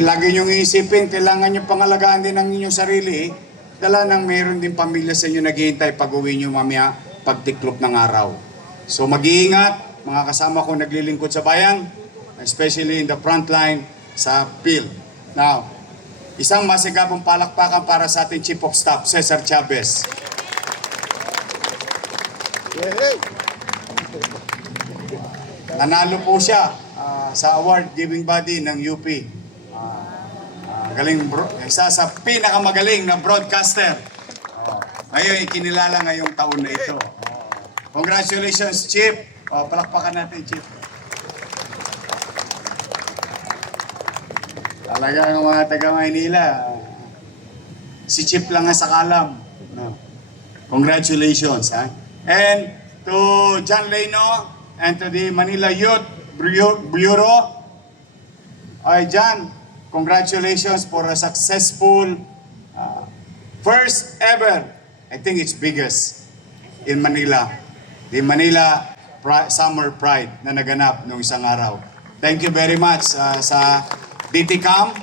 Lagi niyong iisipin, kailangan niyo pangalagaan din ang inyong sarili. Dala nang mayroon din pamilya sa inyo naghihintay pag uwi niyo mamaya pagtiklop ng araw. So mag-iingat, mga kasama ko naglilingkod sa bayan, especially in the front line sa field. Now, isang masigabong palakpakan para sa ating Chief of Staff, Cesar Chavez. Nanalo po siya sa award giving body ng UP. Isa sa pinakamagaling na broadcaster. Ngayon, ikinilala ngayong taon na ito. Congratulations, Chief. Palakpakan natin, Chief. Talaga ng mga taga-Maynila, si Chief lang ang sakalam. No. Congratulations. Ha? And to John Leno and to the Manila Youth Bureau, John, congratulations for a successful first ever, I think it's biggest, in Manila. The Manila Summer Pride na naganap noong isang araw. Thank you very much sa DTCAM,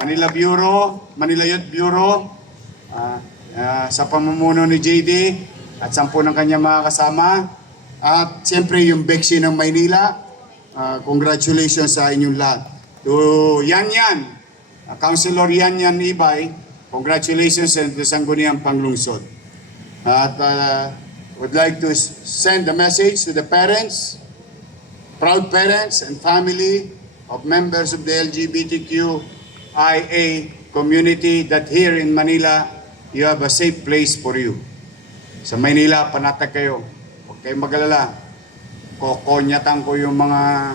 Manila Youth Bureau, sa pamumuno ni JD at 10 ng kanyang mga kasama. At siyempre yung Bexi ng Maynila, congratulations sa inyong lahat. To Yan, Councilor Yan Ibay, congratulations sa Sangguniang Panglungsod. At would like to send a message to the parents, proud parents and family of members of the LGBTQIA community that here in Manila, you have a safe place for you. Sa Maynila, panatag kayo. Huwag kayong mag-alala. Kokonyatan ko yung mga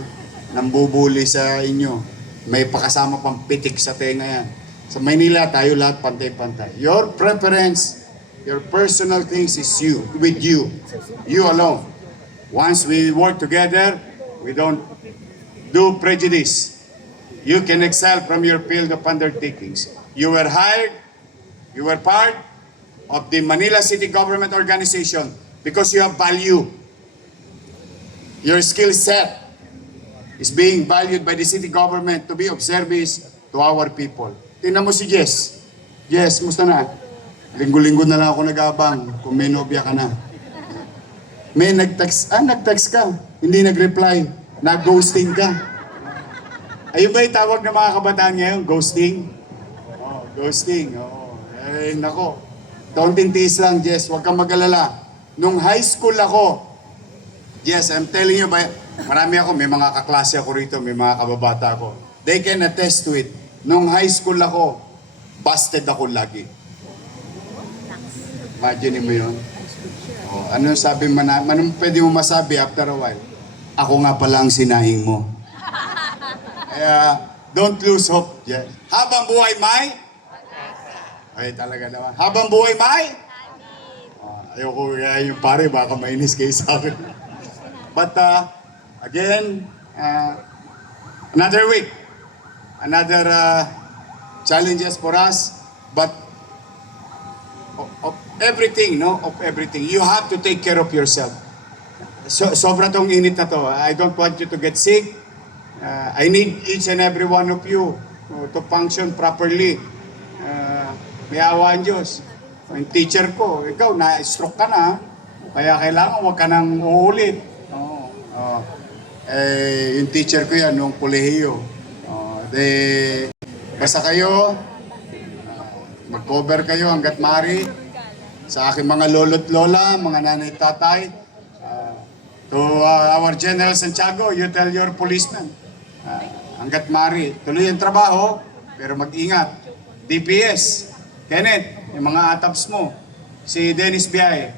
nambubuli sa inyo. May pakasama pang pitik sa tenga yan. Sa Maynila, tayo lahat pantay-pantay. Your preference, your personal things is with you. You alone. Once we work together, we don't do prejudice. You can excel from your field of undertakings. You were hired, you were part of the Manila City Government Organization because you have value. Your skill set is being valued by the city government to be of service to our people. Tingnan mo si Jess. Jess, musta na? Linggo-linggo na lang ako nag-abang kung may nobya ka na. May nag-text ka. Hindi nag-reply. Nag-ghosting ka. Ayun ba yung tawag ng mga kabataan ngayon? Ghosting? Ghosting. Nako. Kaunting tiis lang, Jess. Huwag kang mag-alala. Nung high school ako, Jess, I'm telling you, marami ako, may mga kaklase ako rito, may mga kababata ako. They can attest to it. Nung high school ako, busted ako lagi. Imagine mo yun. Ano sabi mo na, anong pwede mo masabi after a while? Ako nga pala ang sinahing mo. Kaya, don't lose hope, Jess. Habang buhay, may? Ay, talaga naman. Habang buhay, may? Ayoko yung pare, baka mainis kayo sa akin. But, again, another week. Another challenges for us. But, of everything, no? Of everything. You have to take care of yourself. Sobra tong init na to. I don't want you to get sick. I need each and every one of you to function properly. May awa ang Diyos. Yung teacher ko, ikaw, na-stroke ka na. Kaya kailangan huwag ka nang uulit. Yung teacher ko yan, nung kolehiyo. Basta kayo, mag-cover kayo hanggat maaari. Sa aking mga lolo't lola, mga nanay tatay. To our General Santiago, you tell your policeman. Hanggat maaari. Tuloy ang trabaho, pero mag-ingat. DPS, Kenneth, yung mga ataps mo. Si Dennis Biay.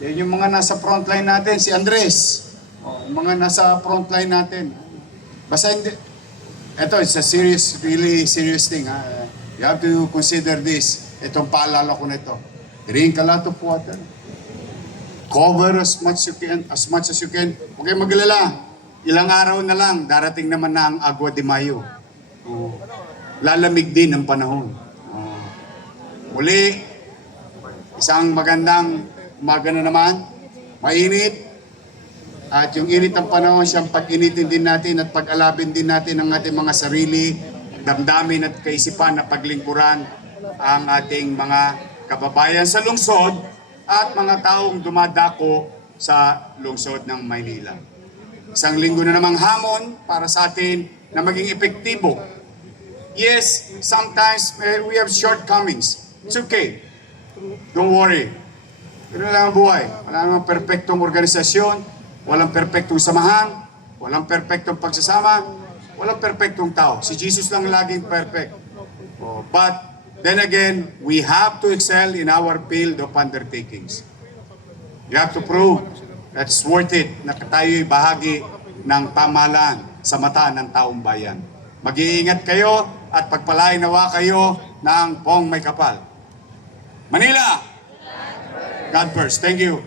Yan yung mga nasa frontline natin. Si Andres. Yung mga nasa frontline natin. Basta hindi. Ito, it's a serious, really serious thing. You have to consider this. Itong paalala ko na ito. Drink a lot of water. Cover as much as you can. Huwag kayong maglala. Ilang araw na lang, darating naman na ang Agua de Mayo. Lalamig din ang panahon. Muli, isang magandang umaga na naman. Mainit. At yung init ng panahon, siyang pag-initin din natin at pag-alabin din natin ang ating mga sarili, damdamin at kaisipan na paglingkuran ang ating mga kababayan sa lungsod at mga taong dumadako sa lungsod ng Maynila. Isang linggo na namang hamon para sa atin na maging epektibo. Yes, sometimes we have shortcomings. It's okay. Don't worry. Pero lang ang buhay. Wala namang perfectong organisasyon, walang perfectong samahan, walang perfectong pagsasama, walang perfectong tao. Si Jesus lang laging perfect. Oh, but then again, we have to excel in our field of undertakings. You have to prove that it's worth it na tayo'y bahagi ng pamahalaan sa mata ng taong bayan. Mag-iingat kayo at pagpalain nawa kayo ng pong may kapal. Manila! God first. Thank you.